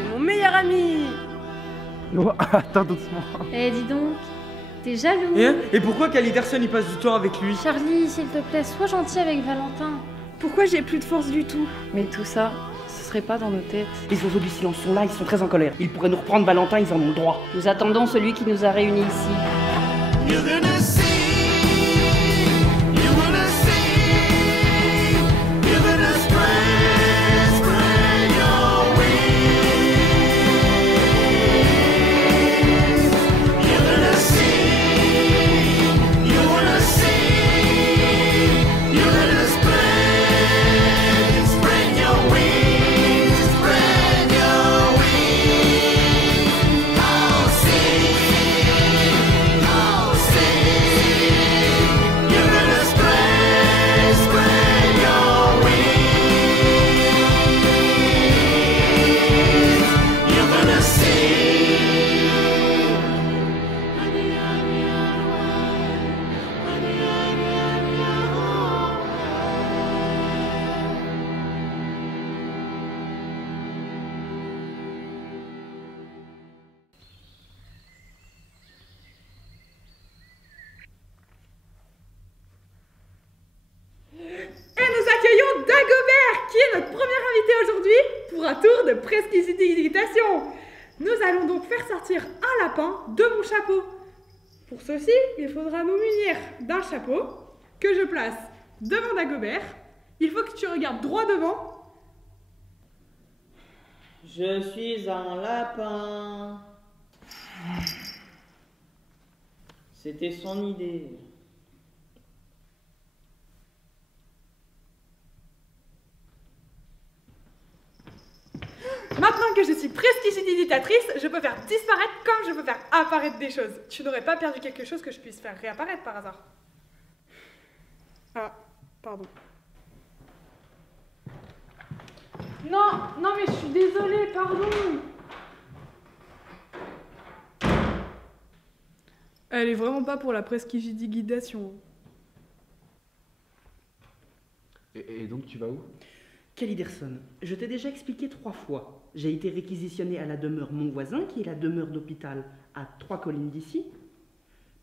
C'est mon meilleur ami. Oh, attends doucement. Eh, dis donc, t'es jaloux? Et pourquoi Caliderson il passe du temps avec lui? Charlie, s'il te plaît, sois gentil avec Valentin. Pourquoi j'ai plus de force du tout? Mais tout ça, ce serait pas dans nos têtes. Les oiseaux du silence sont là, ils sont très en colère. Ils pourraient nous reprendre Valentin, ils en ont le droit. Nous attendons celui qui nous a réunis ici. Dagobert, qui est notre premier invité aujourd'hui pour un tour de prestidigitation. Nous allons donc faire sortir un lapin de mon chapeau. Pour ceci, il faudra nous munir d'un chapeau que je place devant Dagobert. Il faut que tu regardes droit devant. Je suis un lapin. C'était son idée. Maintenant que je suis prestidigitatrice, je peux faire disparaître comme je peux faire apparaître des choses. Tu n'aurais pas perdu quelque chose que je puisse faire réapparaître par hasard? Ah, pardon. Non, mais je suis désolée, pardon. Elle est vraiment pas pour la prestidigitation. Et donc tu vas où? Caliderson, je t'ai déjà expliqué 3 fois. J'ai été réquisitionné à la demeure Mon Voisin, qui est la demeure d'hôpital à 3 collines d'ici,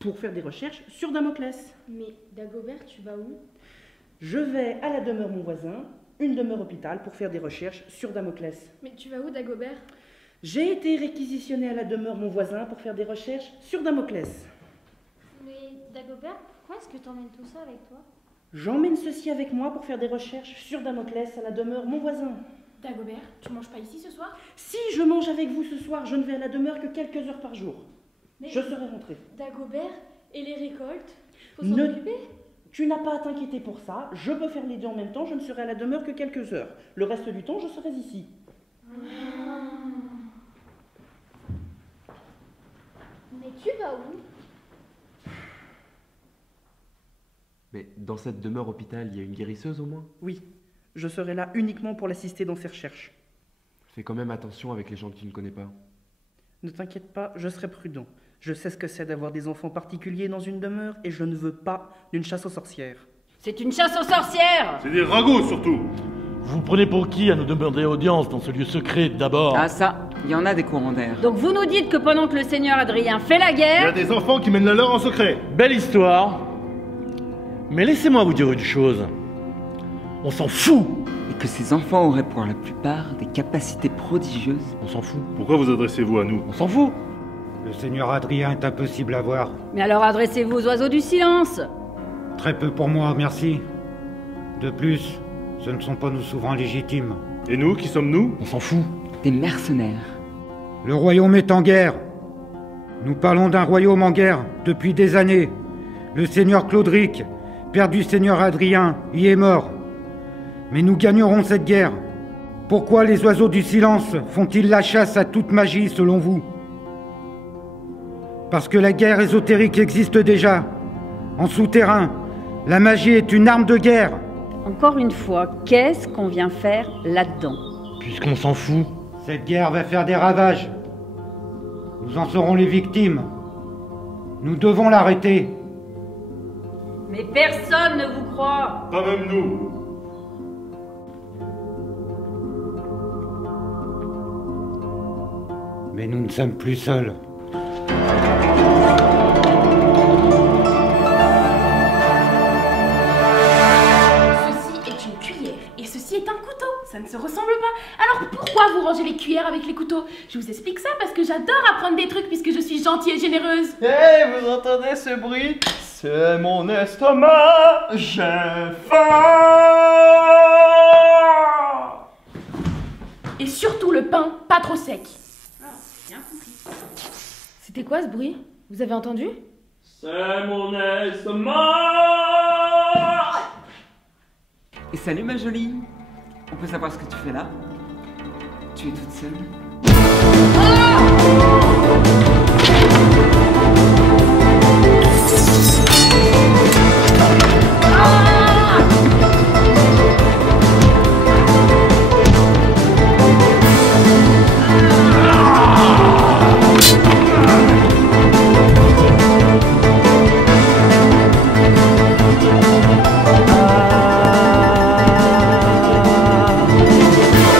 pour faire des recherches sur Damoclès. Mais Dagobert, tu vas où? Je vais à la demeure Mon Voisin, une demeure hôpital, pour faire des recherches sur Damoclès. Mais tu vas où, Dagobert? J'ai été réquisitionné à la demeure Mon Voisin pour faire des recherches sur Damoclès. Mais Dagobert, pourquoi est-ce que t'emmènes tout ça avec toi? J'emmène ceci avec moi pour faire des recherches sur Damoclès à la demeure Mon Voisin. Dagobert, tu manges pas ici ce soir? Si je mange avec vous ce soir, je ne vais à la demeure que quelques heures par jour. Mais je serai rentré. Dagobert, et les récoltes? Faut s'en occuper? Tu n'as pas à t'inquiéter pour ça. Je peux faire les deux en même temps. Je ne serai à la demeure que quelques heures. Le reste du temps, je serai ici. Mais tu vas où? Mais dans cette demeure hôpital, il y a une guérisseuse au moins? Oui, je serai là uniquement pour l'assister dans ses recherches. Fais quand même attention avec les gens que tu ne connais pas. Ne t'inquiète pas, je serai prudent. Je sais ce que c'est d'avoir des enfants particuliers dans une demeure et je ne veux pas d'une chasse aux sorcières. C'est une chasse aux sorcières! C'est des ragots surtout. Vous vous prenez pour qui à nous demander audience dans ce lieu secret d'abord? Ah ça, il y en a des courants d'air. Donc vous nous dites que pendant que le seigneur Adrien fait la Il y a guerre... des enfants qui mènent la leur en secret. Belle histoire. Mais laissez-moi vous dire une chose. On s'en fout. Et que ces enfants auraient pour la plupart des capacités prodigieuses. On s'en fout. Pourquoi vous adressez-vous à nous? On s'en fout. Le seigneur Adrien est impossible à voir. Mais alors adressez-vous aux oiseaux du silence. Très peu pour moi, merci. De plus, ce ne sont pas nos souverains légitimes. Et nous, qui sommes-nous? On s'en fout. Des mercenaires. Le royaume est en guerre. Nous parlons d'un royaume en guerre depuis des années. Le seigneur Claudric, père du seigneur Adrien, y est mort. Mais nous gagnerons cette guerre. Pourquoi les oiseaux du silence font-ils la chasse à toute magie selon vous? Parce que la guerre ésotérique existe déjà. En souterrain, la magie est une arme de guerre. Encore une fois, qu'est-ce qu'on vient faire là-dedans? Puisqu'on s'en fout. Cette guerre va faire des ravages. Nous en serons les victimes. Nous devons l'arrêter. Mais personne ne vous croit. Pas même nous. Mais nous ne sommes plus seuls. Ceci est une cuillère et ceci est un couteau. Ça ne se ressemble pas. Alors pourquoi vous rangez les cuillères avec les couteaux? Je vous explique ça parce que j'adore apprendre des trucs puisque je suis gentille et généreuse. Hé, vous entendez ce bruit? C'est mon estomac, j'ai faim. Et surtout le pain, pas trop sec. C'était quoi ce bruit? Vous avez entendu? C'est mon estomac. Et salut ma jolie. On peut savoir ce que tu fais là? Tu es toute seule?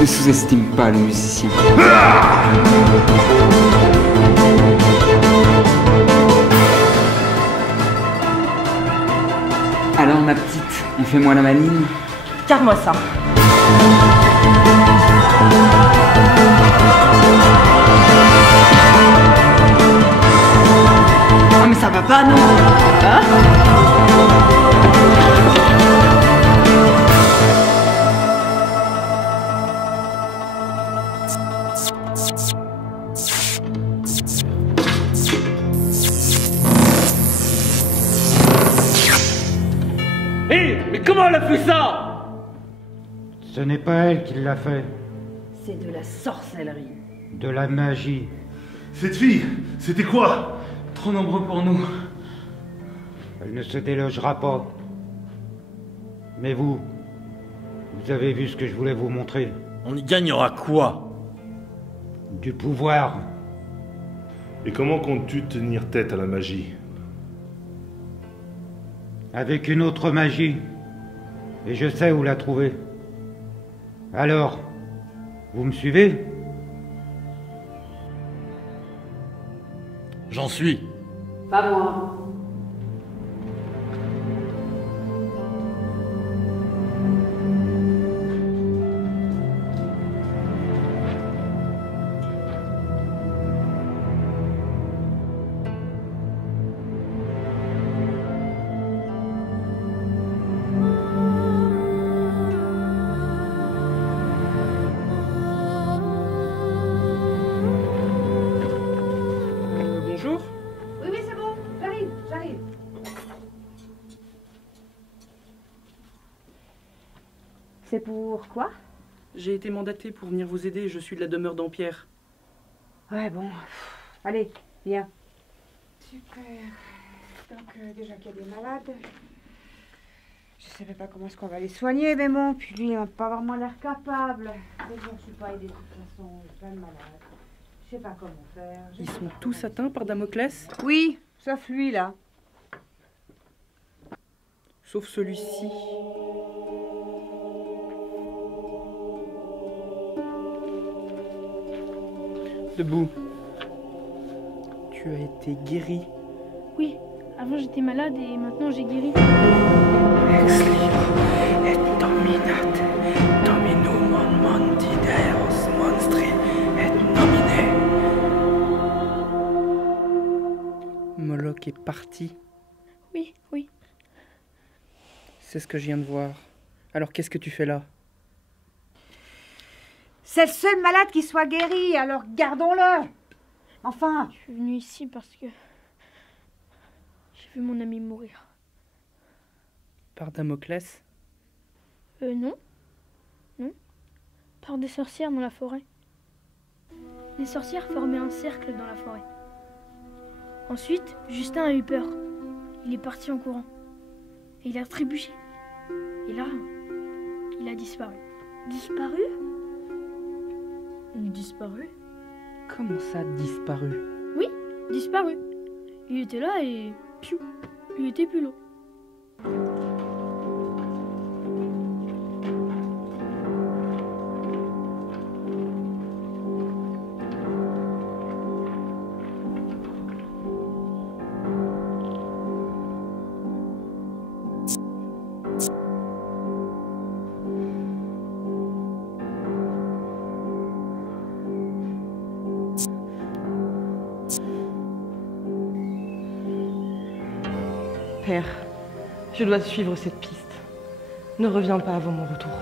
Ne sous-estime pas le musicien. Alors ma petite, on fait moi la maline? Garde-moi ça. Ah mais ça va pas non? Hein? Hé, mais comment elle a fait ça? Ce n'est pas elle qui l'a fait. C'est de la sorcellerie. De la magie. Cette fille, c'était quoi? Trop nombreux pour nous. Elle ne se délogera pas. Mais vous avez vu ce que je voulais vous montrer. On y gagnera quoi? Du pouvoir. Et comment comptes-tu tenir tête à la magie? Avec une autre magie. Et je sais où la trouver. Alors, vous me suivez? J'en suis. Pas moi. Bonjour. Oui, oui, c'est bon. J'arrive. C'est pour quoi? J'ai été mandaté pour venir vous aider, je suis de la demeure d'Ampierre. Ouais, bon. Allez, viens. Super. Donc déjà qu'il y a des malades. Je savais pas comment est-ce qu'on va les soigner, mais bon, puis lui, il n'a pas vraiment l'air capable. Déjà, je suis pas aidée de toute façon, il y a plein de malades. Je sais pas comment faire. Ils sont tous atteints par Damoclès? Oui, sauf lui, là. Sauf celui-ci. Debout. Tu as été guéri. Oui, avant j'étais malade et maintenant j'ai guéri. Ex libro et dominat, dominum mondi deus monstri et nomine. Moloch est parti. Oui, oui. C'est ce que je viens de voir. Alors qu'est-ce que tu fais là? C'est le seul malade qui soit guéri, alors gardons-le. Enfin. Je suis venue ici parce que j'ai vu mon ami mourir. Par Damoclès? Non. Non. Par des sorcières dans la forêt. Les sorcières formaient un cercle dans la forêt. Ensuite, Justin a eu peur. Il est parti en courant. Et il a trébuché. Et là, il a disparu. Disparu? Disparu? Comment ça, disparu? Oui, disparu. Il était là et... piou, il était plus là. Père, je dois suivre cette piste. Ne reviens pas avant mon retour.